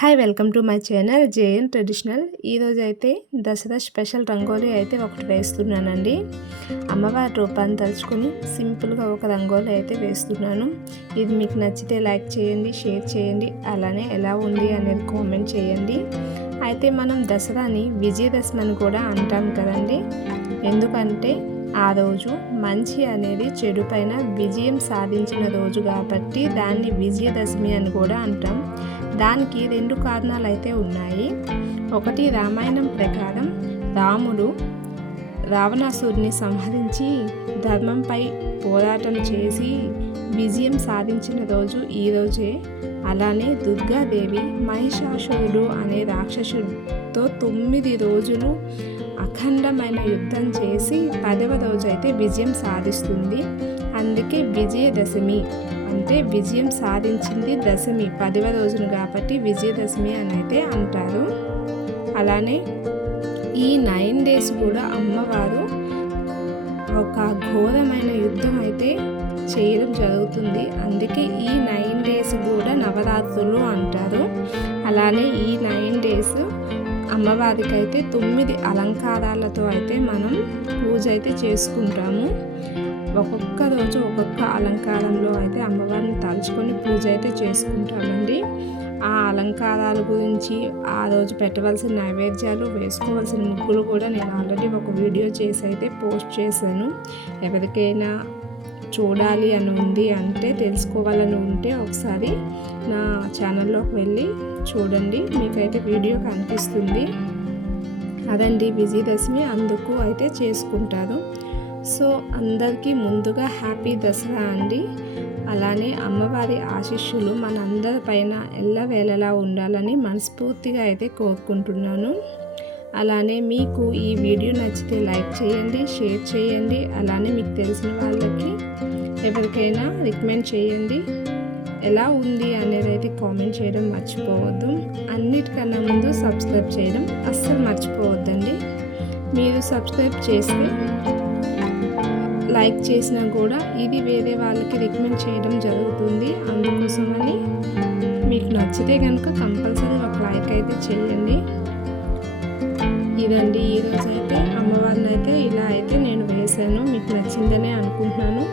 Hi welcome to my channel JN traditional. ఈరోజు అయితే Dasara special rangoli అయితే ఒకటి వేస్తున్నానండి. అమ్మవారి రూపాన్ని తలుచుకొని సింపుల్గా ఒక రంగోలీ అయితే వేస్తున్నాను. ఇది మీకు నచ్చితే లైక్ చేయండి, షేర్ చేయండి, అలానే ఎలా ఉంది అనేది కామెంట్ చేయండి. అయితే మనం దసరాని విజయదశమి అని కూడా అంటాం కదండి. ఎందుకంటే ఆ రోజు మంచి అనేది చెడు పైన విజయం సాధించిన రోజు కాబట్టి దాన్ని విజయదశమి అని కూడా అంటాం. దానికి రెండు కారణాలు అయితే ఉన్నాయి. ఒకటి, రామాయణం ప్రకారం రాముడు రావణాసురుని సంహరించి ధర్మంపై పోరాటం చేసి విజయం సాధించిన రోజు ఈరోజే. అలానే దుర్గాదేవి మహిషాసురుడు అనే రాక్షసుడితో 9 రోజులు అఖండమైన యుద్ధం చేసి 10వ రోజు అయితే విజయం సాధిస్తుంది. అందుకే విజయదశమి అంటే విజయం సాధించింది దశమి 10వ రోజును కాబట్టి విజయదశమి అని అయితే అంటారు. అలానే ఈ 9 days కూడా అమ్మవారు ఒక ఘోరమైన యుద్ధం అయితే చేయడం జరుగుతుంది. అందుకే ఈ 9 days కూడా నవరాత్రులు అంటారు. అలానే ఈ 9 days అమ్మవారికి అయితే 9 అలంకారాలతో అయితే మనం పూజ అయితే చేసుకుంటాము. ఒక్కొక్క రోజు ఒక్కొక్క అలంకారంలో అయితే అమ్మవారిని తలుచుకొని పూజ అయితే చేసుకుంటామండి. ఆ అలంకారాల గురించి, ఆ రోజు పెట్టవలసిన నైవేద్యాలు, వేసుకోవాల్సిన ముగ్గులు కూడా నేను ఆల్రెడీ ఒక వీడియో చేసి అయితే పోస్ట్ చేశాను. ఎవరికైనా చూడాలి అని ఉంది అంటే, తెలుసుకోవాలని ఉంటే ఒకసారి నా ఛానల్లోకి వెళ్ళి చూడండి, మీకైతే వీడియో కనిపిస్తుంది. అదండి విజయదశమి, అందుకు అయితే చేసుకుంటారు. సో అందరికీ ముందుగా హ్యాపీ దసరా అండి. అలానే అమ్మవారి ఆశీస్సులు మనందరి పైన ఎల్లవేళలా ఉండాలని మనస్ఫూర్తిగా అయితే కోరుకుంటున్నాను. అలానే మీకు ఈ వీడియో నచ్చితే లైక్ చేయండి, షేర్ చేయండి, అలానే మీకు తెలిసిన వాళ్ళకి ఎవరికైనా రికమెండ్ చేయండి. ఎలా ఉంది అనేది అయితే కామెంట్ చేయడం మర్చిపోవద్దు. అన్నిటికన్నా ముందు సబ్స్క్రైబ్ చేయడం అస్సలు మర్చిపోవద్దండి. మీరు సబ్స్క్రైబ్ చేస్తే, లైక్ చేసినా కూడా ఇది వేరే వాళ్ళకి రికమెండ్ చేయడం జరుగుతుంది. అందుకోసమని మీకు నచ్చితే కనుక కంపల్సరీ ఒక లైక్ అయితే చేయండి. ఇదండి ఈరోజు అయితే అమ్మవారిని అయితే ఇలా అయితే నేను వేశాను. మీకు నచ్చిందనే అనుకుంటున్నాను.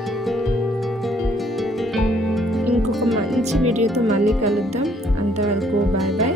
ఇంకొక మంచి వీడియోతో మళ్ళీ కలుద్దాం. అంతవరకు బాయ్ బాయ్.